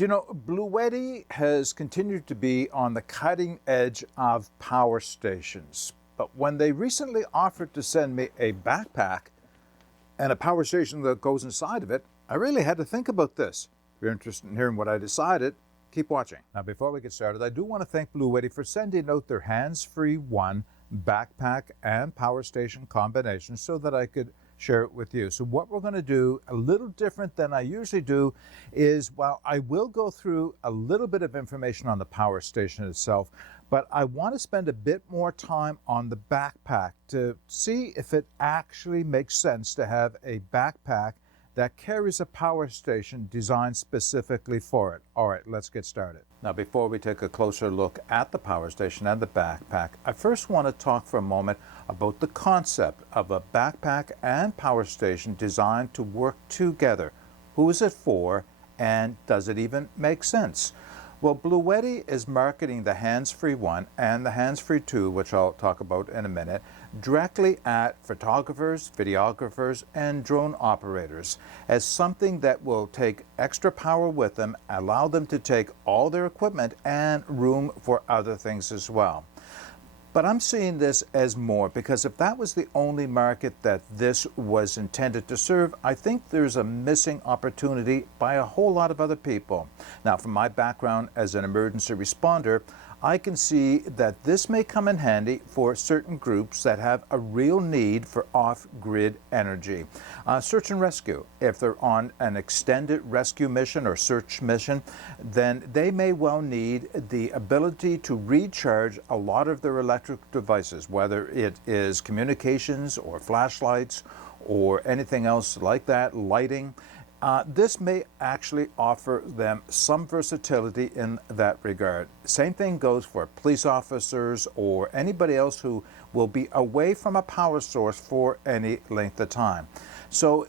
Do you know, Bluetti has continued to be on the cutting edge of power stations. But when they recently offered to send me a backpack and a power station that goes inside of it, I really had to think about this. If you're interested in hearing what I decided, keep watching. Now, before we get started, I do want to thank Bluetti for sending out their Handsfree 1 backpack and power station combination so that I could share it with you. So what we're going to do, a little different than I usually do, is, well, I will go through a little bit of information on the power station itself, but I want to spend a bit more time on the backpack to see if it actually makes sense to have a backpack that carries a power station designed specifically for it. All right, let's get started. Now, before we take a closer look at the power station and the backpack, I first want to talk for a moment about the concept of a backpack and power station designed to work together. Who is it for, and does it even make sense? Well, Bluetti is marketing the Handsfree 1 and the Handsfree 2, which I'll talk about in a minute, directly at photographers, videographers, and drone operators as something that will take extra power with them, allow them to take all their equipment and room for other things as well. But I'm seeing this as more, because if that was the only market that this was intended to serve, I think there's a missing opportunity by a whole lot of other people. Now, from my background as an emergency responder, I can see that this may come in handy for certain groups that have a real need for off-grid energy. Search and rescue, if they're on an extended rescue mission or search mission, then they may well need the ability to recharge a lot of their electric devices, whether it is communications or flashlights or anything else like that, lighting. This may actually offer them some versatility in that regard. Same thing goes for police officers or anybody else who will be away from a power source for any length of time. So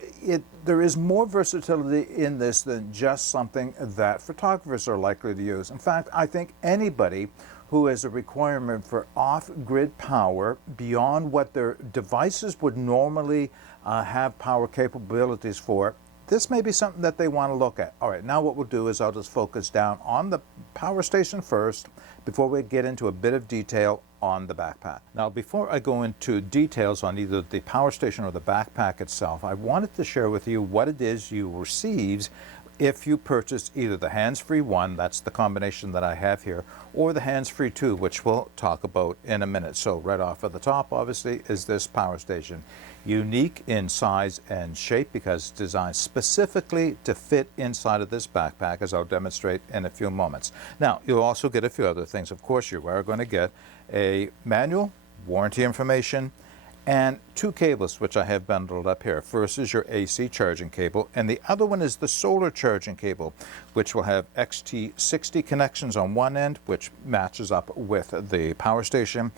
there is more versatility in this than just something that photographers are likely to use. In fact, I think anybody who has a requirement for off-grid power beyond what their devices would normally have power capabilities for, this may be something that they want to look at. All right, now what we'll do is I'll just focus down on the power station first before we get into a bit of detail on the backpack. Now, before I go into details on either the power station or the backpack itself, I wanted to share with you what it is you receive if you purchase either the Handsfree 1, that's the combination that I have here, or the Handsfree 2, which we'll talk about in a minute. So right off at the top, obviously, is this power station. Unique in size and shape because it's designed specifically to fit inside of this backpack, as I'll demonstrate in a few moments. Now, you'll also get a few other things. Of course, you are going to get a manual, warranty information, and two cables, which I have bundled up here. First is your AC charging cable, and the other one is the solar charging cable, which will have XT60 connections on one end, which matches up with the power station,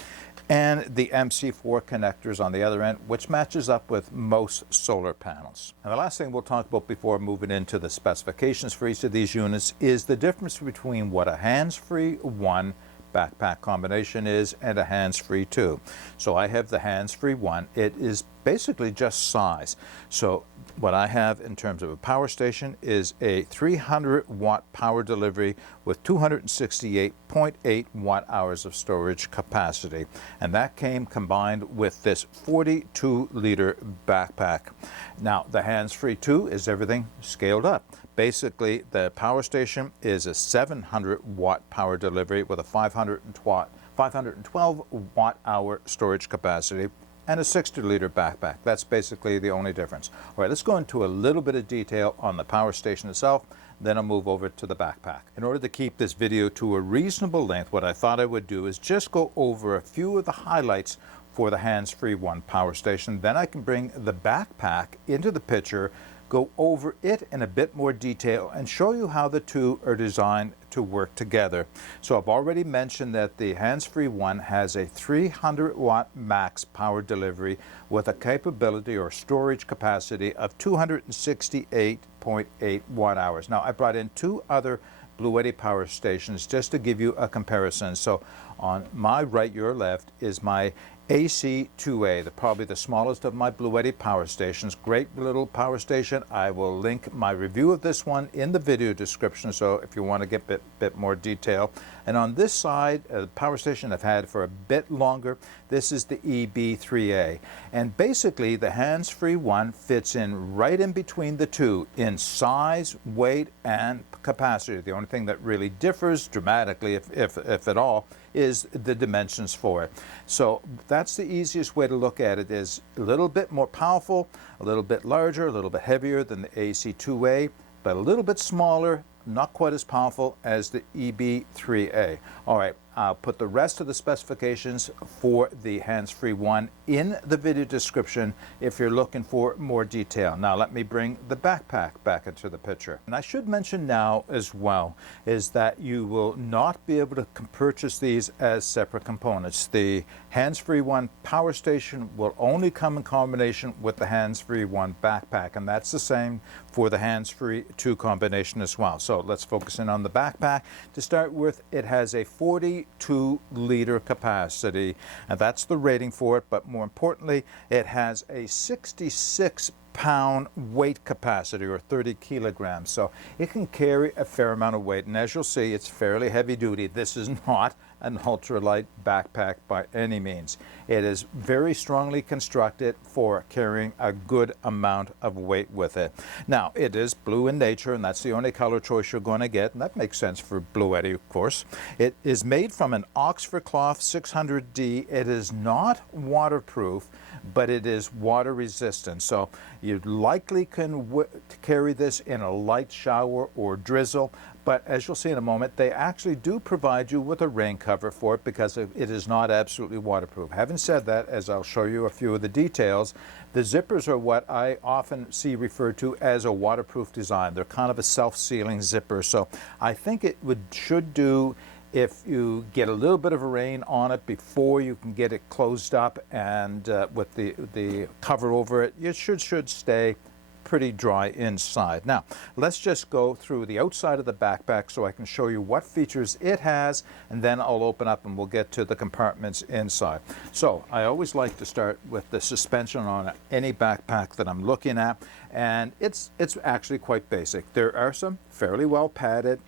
and the MC4 connectors on the other end, which matches up with most solar panels. And the last thing we'll talk about before moving into the specifications for each of these units is the difference between what a Handsfree 1 backpack combination is and a Handsfree 2. So I have the Handsfree 1. It is basically just size. So what I have in terms of a power station is a 300 watt power delivery with 268.8 watt hours of storage capacity, and that came combined with this 42 liter backpack. Now, the Handsfree 2 is everything scaled up. Basically, the power station is a 700 watt power delivery with a 512 watt hour storage capacity and a 60 liter backpack. That's basically the only difference. All right, let's go into a little bit of detail on the power station itself, then I'll move over to the backpack. In order to keep this video to a reasonable length, what I thought I would do is just go over a few of the highlights for the Handsfree 1 power station. Then I can bring the backpack into the picture, go over it in a bit more detail, and show you how the two are designed to work together. So I've already mentioned that the Handsfree 1 has a 300 watt max power delivery with a capability or storage capacity of 268.8 watt hours. Now, I brought in two other Bluetti power stations just to give you a comparison. So on my right, your left, is my AC2A, probably the smallest of my Bluetti power stations. Great little power station. I will link my review of this one in the video description, so if you want to get a bit more detail. And on this side, the power station I've had for a bit longer, this is the EB3A. And basically, the hands-free one fits in right in between the two in size, weight, and capacity. The only thing that really differs dramatically, if at all, is the dimensions for it. So that's the easiest way to look at it, is a little bit more powerful, a little bit larger, a little bit heavier than the AC2A, but a little bit smaller, not quite as powerful as the EB3A. All right, I'll put the rest of the specifications for the hands-free one in the video description if you're looking for more detail. Now let me bring the backpack back into the picture. And I should mention now as well is that you will not be able to purchase these as separate components. The hands-free one power station will only come in combination with the hands-free one backpack, and that's the same for the hands-free 2 combination as well. So let's focus in on the backpack. To start with, it has a 42-liter capacity, and that's the rating for it, but more importantly, it has a 66-pound weight capacity, or 30 kilograms. So it can carry a fair amount of weight, and as you'll see, it's fairly heavy duty. This is not an ultralight backpack by any means. It is very strongly constructed for carrying a good amount of weight with it. Now, it is blue in nature, and that's the only color choice you're going to get, and that makes sense for Bluetti, of course. It is made from an Oxford cloth 600D. It is not waterproof, but it is water resistant. So you likely can carry this in a light shower or drizzle, but as you'll see in a moment, they actually do provide you with a rain cover for it because it is not absolutely waterproof. Having said that, as I'll show you a few of the details, the zippers are what I often see referred to as a waterproof design. They're kind of a self-sealing zipper, so I think it should do if you get a little bit of a rain on it before you can get it closed up, and with the cover over it, it should stay pretty dry inside. Now, let's just go through the outside of the backpack so I can show you what features it has, and then I'll open up and we'll get to the compartments inside. So I always like to start with the suspension on any backpack that I'm looking at, and it's actually quite basic. There are some fairly well padded,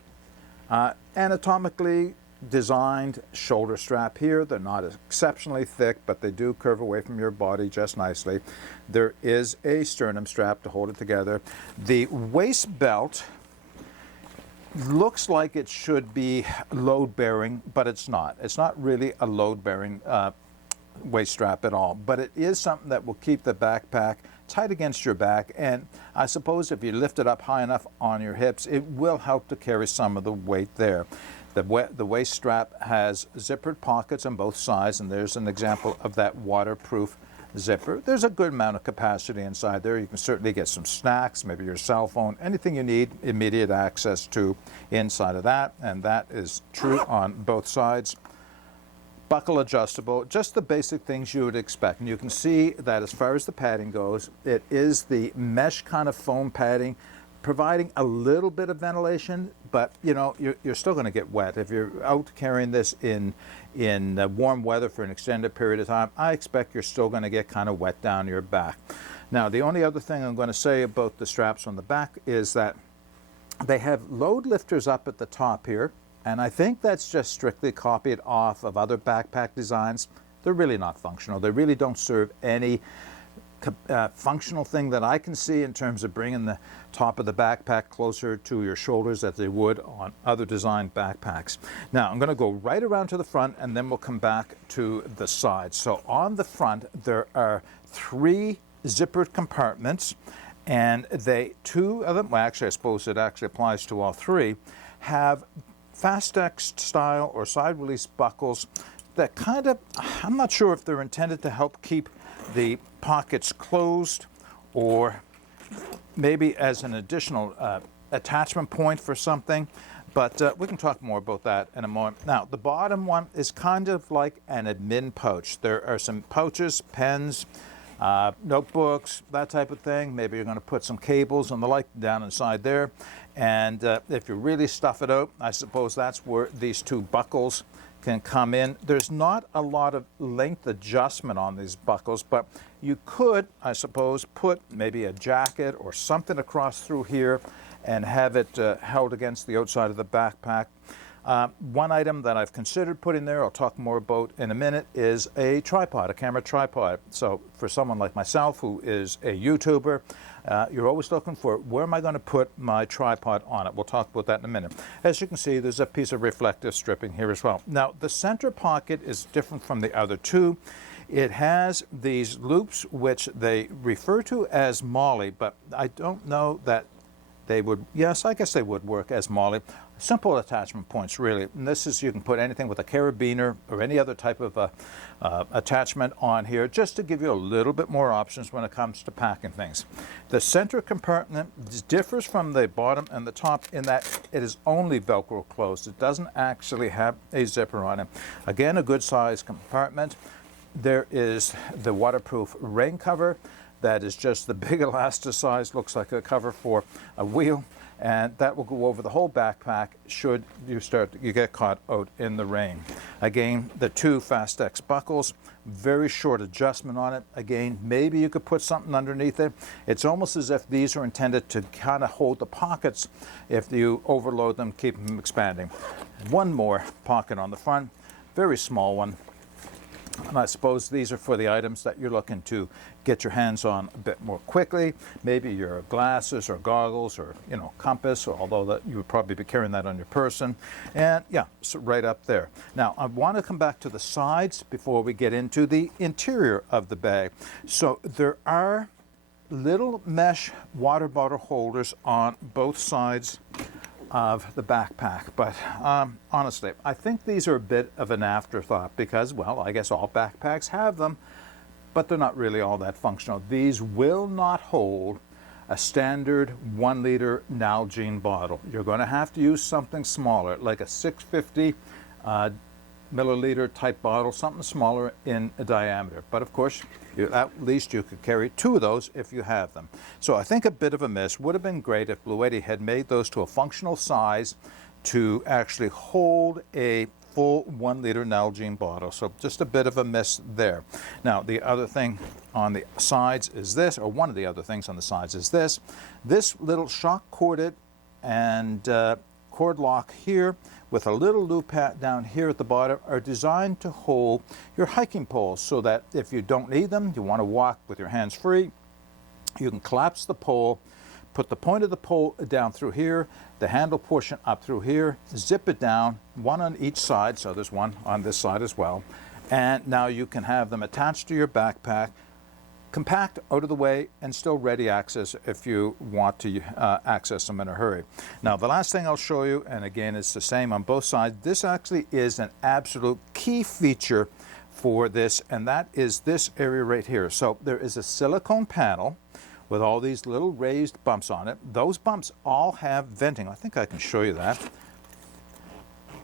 anatomically designed shoulder strap here. They're not exceptionally thick, but they do curve away from your body just nicely. There is a sternum strap to hold it together. The waist belt looks like it should be load-bearing, but it's not. It's not really a load-bearing waist strap at all, but it is something that will keep the backpack tight against your back, and I suppose if you lift it up high enough on your hips, it will help to carry some of the weight there. The waist strap has zippered pockets on both sides, and there's an example of that waterproof zipper. There's a good amount of capacity inside there. You can certainly get some snacks, maybe your cell phone, anything you need immediate access to inside of that, and that is true on both sides. Buckle adjustable, just the basic things you would expect. And you can see that as far as the padding goes, it is the mesh kind of foam padding, providing a little bit of ventilation, but you know, you're still going to get wet. If you're out carrying this in warm weather for an extended period of time, I expect you're still going to get kind of wet down your back. Now, the only other thing I'm going to say about the straps on the back is that they have load lifters up at the top here, and I think that's just strictly copied off of other backpack designs. They're really not functional. They really don't serve any functional thing that I can see in terms of bringing the top of the backpack closer to your shoulders that they would on other designed backpacks. Now, I'm going to go right around to the front, and then we'll come back to the sides. So on the front, there are 3 zippered compartments, and two of them, well, actually, I suppose it actually applies to all 3, have Fastex style or side release buckles that kind of, I'm not sure if they're intended to help keep the pockets closed, or maybe as an additional attachment point for something, but we can talk more about that in a moment. Now, the bottom one is kind of like an admin pouch. There are some pouches, pens, notebooks, that type of thing. Maybe you're going to put some cables and the like down inside there, and if you really stuff it out, I suppose that's where these 2 buckles can come in. There's not a lot of length adjustment on these buckles, but you could, I suppose, put maybe a jacket or something across through here and have it held against the outside of the backpack. One item that I've considered putting there, I'll talk more about in a minute, is a tripod, a camera tripod. So for someone like myself who is a YouTuber, you're always looking for, where am I going to put my tripod on it? We'll talk about that in a minute. As you can see, there's a piece of reflective stripping here as well. Now, the center pocket is different from the other two. It has these loops, which they refer to as MOLLE, but I don't know that they would, yes, I guess they would work as MOLLE. Simple attachment points, really. And this is, you can put anything with a carabiner or any other type of attachment on here, just to give you a little bit more options when it comes to packing things. The center compartment differs from the bottom and the top in that it is only Velcro closed. It doesn't actually have a zipper on it. Again, a good size compartment. There is the waterproof rain cover. That is just the big elasticized, looks like a cover for a wheel, and that will go over the whole backpack should you get caught out in the rain. Again, the two Fastex buckles, very short adjustment on it. Again, maybe you could put something underneath it. It's almost as if these are intended to kind of hold the pockets. If you overload them, keep them expanding. One more pocket on the front, very small one. And I suppose these are for the items that you're looking to get your hands on a bit more quickly. Maybe your glasses or goggles or, you know, compass, although that you would probably be carrying that on your person. And yeah, so right up there. Now, I want to come back to the sides before we get into the interior of the bag. So there are little mesh water bottle holders on both sides of the backpack, but honestly, I think these are a bit of an afterthought because, well, I guess all backpacks have them, but they're not really all that functional. These will not hold a standard 1 liter Nalgene bottle. You're going to have to use something smaller, like a 650 milliliter type bottle, something smaller in diameter. But of course, at least you could carry 2 of those if you have them. So I think a bit of a miss. Would have been great if Bluetti had made those to a functional size to actually hold a full 1 liter Nalgene bottle. So just a bit of a miss there. Now, the other thing on the sides is this, or one of the other things on the sides is this. This little shock corded and cord lock here with a little loop down here at the bottom are designed to hold your hiking poles so that if you don't need them, you want to walk with your hands free, you can collapse the pole, put the point of the pole down through here, the handle portion up through here, zip it down, one on each side, so there's one on this side as well, and now you can have them attached to your backpack, compact, out of the way, and still ready access if you want to access them in a hurry. Now, the last thing I'll show you, and again, it's the same on both sides, this actually is an absolute key feature for this, and that is this area right here. So there is a silicone panel with all these little raised bumps on it. Those bumps all have venting. I think I can show you that.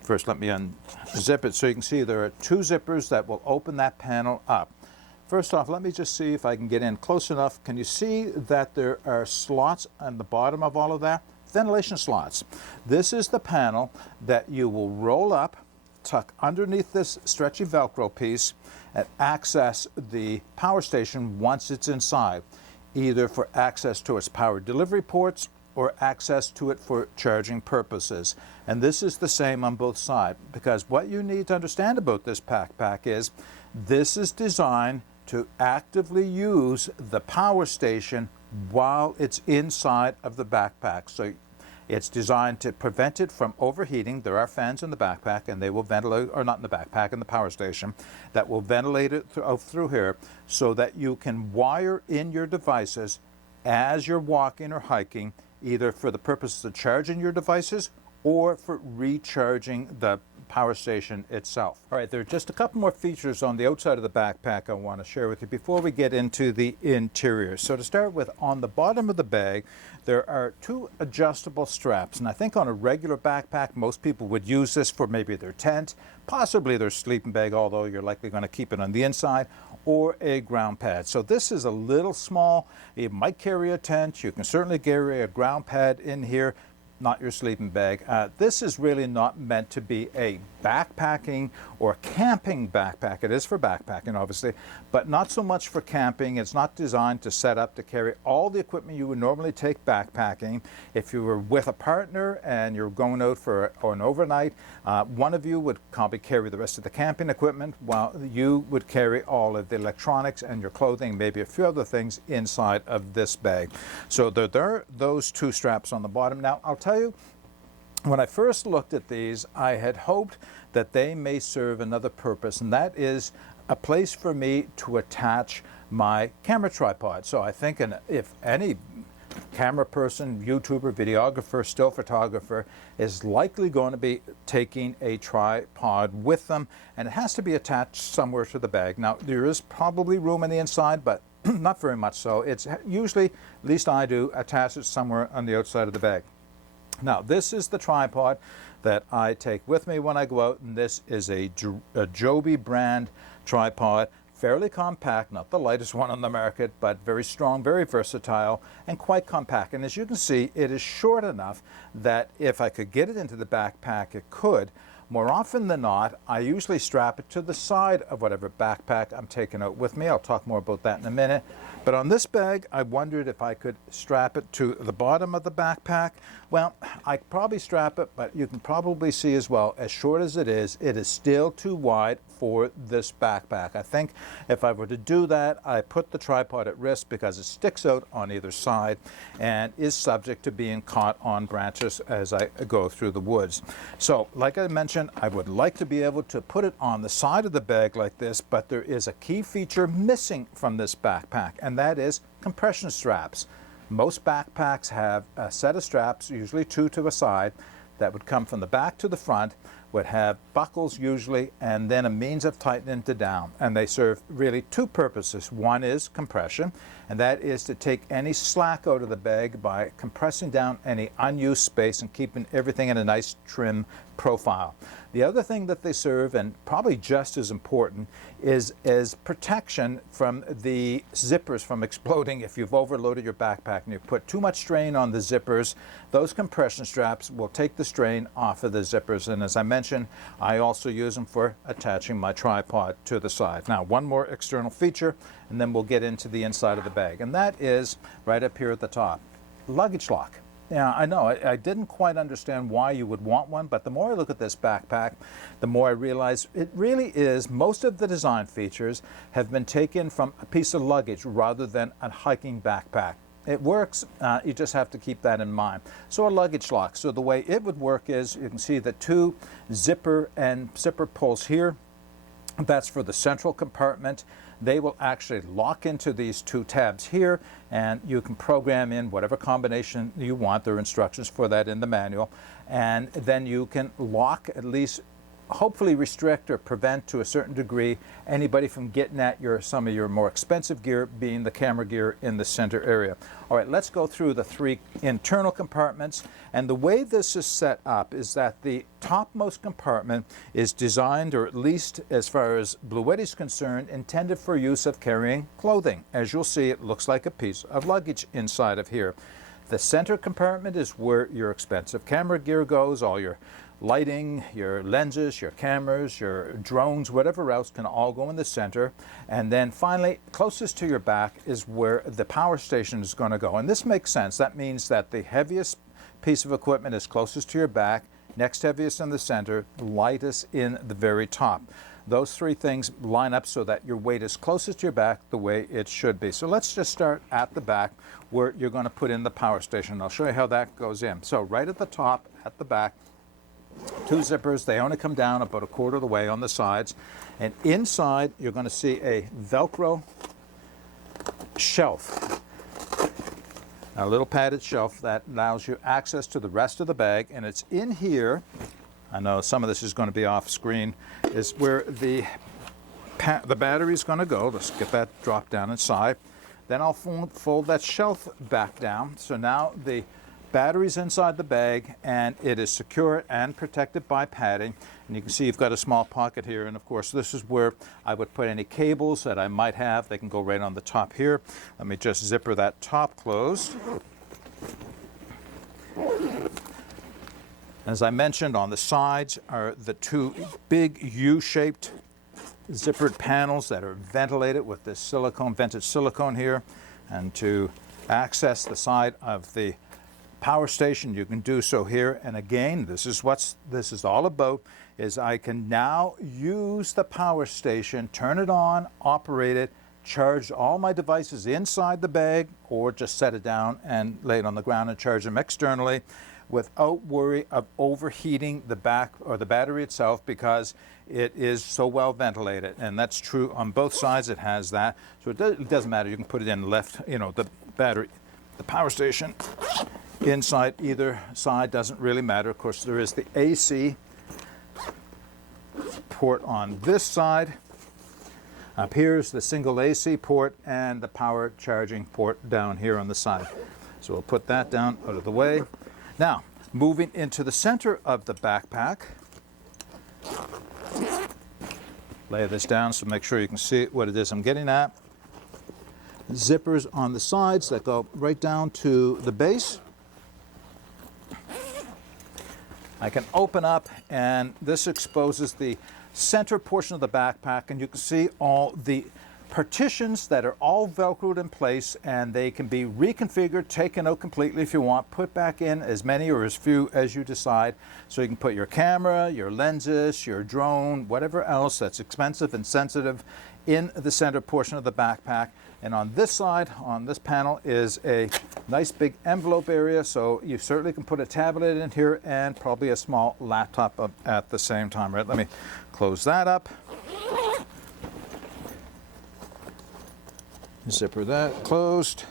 First, let me unzip it so you can see there are 2 zippers that will open that panel up. First off, let me just see if I can get in close enough. Can you see that there are slots on the bottom of all of that? Ventilation slots. This is the panel that you will roll up, tuck underneath this stretchy Velcro piece, and access the power station once it's inside, either for access to its power delivery ports or access to it for charging purposes. And this is the same on both sides, because what you need to understand about this backpack is this is designed to actively use the power station while it's inside of the backpack. So it's designed to prevent it from overheating. There are fans in the backpack, and they will ventilate, or not in the backpack, in the power station, that will ventilate it through here so that you can wire in your devices as you're walking or hiking, either for the purposes of charging your devices or for recharging the power station itself. All right, there are just a couple more features on the outside of the backpack I want to share with you before we get into the interior. So to start with, on the bottom of the bag, there are 2 adjustable straps. And I think on a regular backpack, most people would use this for maybe their tent, possibly their sleeping bag, although you're likely going to keep it on the inside, or a ground pad. So this is a little small. You might carry a tent. You can certainly carry a ground pad in here. not your sleeping bag. This is really not meant to be a backpacking or camping backpack. It is for backpacking, obviously, but not so much for camping. It's not designed to set up to carry all the equipment you would normally take backpacking. If you were with a partner and you're going out for an overnight, one of you would probably carry the rest of the camping equipment while you would carry all of the electronics and your clothing, maybe a few other things inside of this bag. So there are those two straps on the bottom. Now, I'll tell you, when I first looked at these, I had hoped that they may serve another purpose, and that is a place for me to attach my camera tripod. So I think if any camera person, YouTuber, videographer, still photographer is likely going to be taking a tripod with them, and it has to be attached somewhere to the bag. Now, there is probably room on the inside, but not very much so. It's usually, at least I do, attach it somewhere on the outside of the bag. Now, this is the tripod that I take with me when I go out, and this is a Joby brand tripod. Fairly compact, not the lightest one on the market, but very strong, very versatile, and quite compact. And as you can see, it is short enough that if I could get it into the backpack, it could. More often than not, I usually strap it to the side of whatever backpack I'm taking out with me. I'll talk more about that in a minute. But on this bag, I wondered if I could strap it to the bottom of the backpack. Well, I could probably strap it, but you can probably see as well, as short as it is still too wide for this backpack. I think if I were to do that, I put the tripod at risk because it sticks out on either side and is subject to being caught on branches as I go through the woods. So, like I mentioned, I would like to be able to put it on the side of the bag like this, but there is a key feature missing from this backpack, and that is compression straps. Most backpacks have a set of straps, usually two to a side, that would come from the back to the front, would have buckles usually, and then a means of tightening it down. And they serve really two purposes. One is compression, and that is to take any slack out of the bag by compressing down any unused space and keeping everything in a nice trim profile. The other thing that they serve, and probably just as important, is as protection from the zippers from exploding. If you've overloaded your backpack and you put too much strain on the zippers, those compression straps will take the strain off of the zippers. And as I mentioned, I also use them for attaching my tripod to the side. Now, one more external feature, and then we'll get into the inside of the bag, and that is right up here at the top, luggage lock. Yeah, I know, I didn't quite understand why you would want one, but the more I look at this backpack, the more I realize it really is, most of the design features have been taken from a piece of luggage rather than a hiking backpack. It works, you just have to keep that in mind. So a luggage lock, so the way it would work is, you can see the two zipper pulls here. That's for the central compartment. They will actually lock into these two tabs here, and you can program in whatever combination you want. There are instructions for that in the manual. And then you can lock, at least hopefully restrict or prevent to a certain degree anybody from getting at some of your more expensive gear, being the camera gear in the center area. All right, let's go through the three internal compartments. And the way this is set up is that the topmost compartment is designed, or at least as far as Bluetti is concerned, intended for use of carrying clothing. As you'll see, it looks like a piece of luggage inside of here. The center compartment is where your expensive camera gear goes, all your lighting, your lenses, your cameras, your drones, whatever else can all go in the center. And then finally, closest to your back is where the power station is going to go. And this makes sense. That means that the heaviest piece of equipment is closest to your back, next heaviest in the center, lightest in the very top. Those three things line up so that your weight is closest to your back the way it should be. So let's just start at the back where you're going to put in the power station. I'll show you how that goes in. So right at the top, at the back, two zippers. They only come down about a quarter of the way on the sides. And inside, you're going to see a Velcro shelf. A little padded shelf that allows you access to the rest of the bag. And it's in here, I know some of this is going to be off screen, is where the battery is going to go. Let's get that dropped down inside. Then I'll fold that shelf back down. So now the battery's inside the bag, and it is secure and protected by padding. And you can see you've got a small pocket here, and of course this is where I would put any cables that I might have. They can go right on the top here. Let me just zipper that top closed. As I mentioned, on the sides are the two big U-shaped zippered panels that are ventilated with this silicone, vented silicone here. And to access the side of the power station, you can do so here. And again, this is what this is all about, is I can now use the power station, turn it on, operate it, charge all my devices inside the bag, or just set it down and lay it on the ground and charge them externally without worry of overheating the back or the battery itself, because it is so well ventilated. And that's true on both sides. It has that. So it doesn't matter. You can put it in left, the battery, the power station inside either side, doesn't really matter. Of course, there is the AC port on this side. Up here is the single AC port and the power charging port down here on the side. So we'll put that down out of the way. Now, moving into the center of the backpack. Lay this down so make sure you can see what it is I'm getting at. Zippers on the sides that go right down to the base. I can open up, and this exposes the center portion of the backpack, and you can see all the partitions that are all velcroed in place, and they can be reconfigured, taken out completely if you want, put back in as many or as few as you decide. So you can put your camera, your lenses, your drone, whatever else that's expensive and sensitive in the center portion of the backpack. And on this side, on this panel, is a nice big envelope area, so you certainly can put a tablet in here and probably a small laptop up at the same time. Right, let me close that up. Zipper that closed.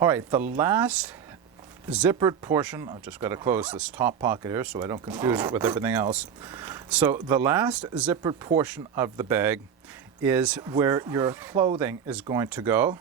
All right, the last zippered portion, I've just got to close this top pocket here so I don't confuse it with everything else. So the last zippered portion of the bag is where your clothing is going to go,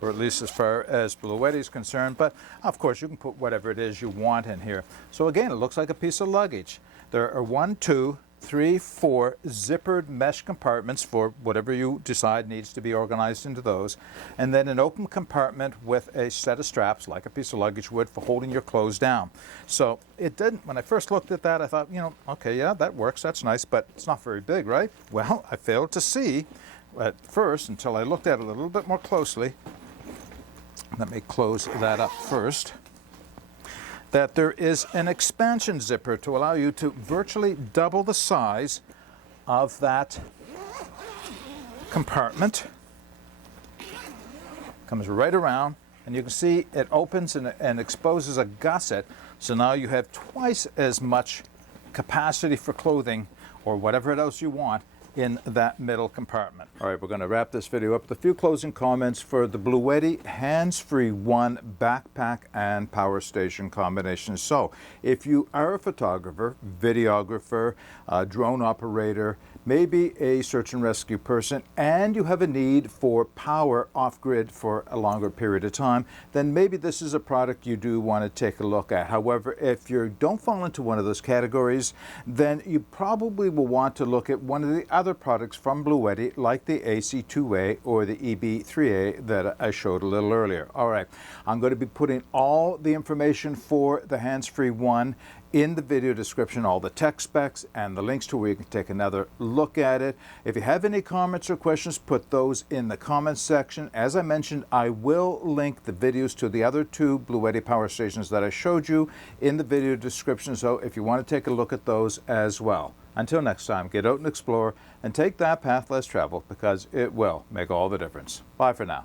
or at least as far as Bluetti is concerned, but of course you can put whatever it is you want in here. So again, it looks like a piece of luggage. There are 1, 2, 3, 4 zippered mesh compartments for whatever you decide needs to be organized into those, and then an open compartment with a set of straps like a piece of luggage would for holding your clothes down. So it didn't, when I first looked at that, I thought, okay, yeah, that works, that's nice, but it's not very big, right? Well, I failed to see at first until I looked at it a little bit more closely. Let me close that up first. That there is an expansion zipper to allow you to virtually double the size of that compartment. Comes right around, and you can see it opens and exposes a gusset, so now you have twice as much capacity for clothing or whatever else you want in that middle compartment. All right, we're going to wrap this video up with a few closing comments for the Bluetti Handsfree 1 backpack and power station combination. So if you are a photographer, videographer, drone operator, maybe a search and rescue person, and you have a need for power off-grid for a longer period of time, then maybe this is a product you do want to take a look at. However, if you don't fall into one of those categories, then you probably will want to look at one of the other products from Bluetti, like the AC2A or the EB3A that I showed a little earlier. All right, I'm going to be putting all the information for the Handsfree 1 in the video description, all the tech specs and the links to where you can take another look at it. If you have any comments or questions, put those in the comments section. As I mentioned, I will link the videos to the other 2 Bluetti power stations that I showed you in the video description, so if you want to take a look at those as well. Until next time, get out and explore and take that path less traveled, because it will make all the difference. Bye for now.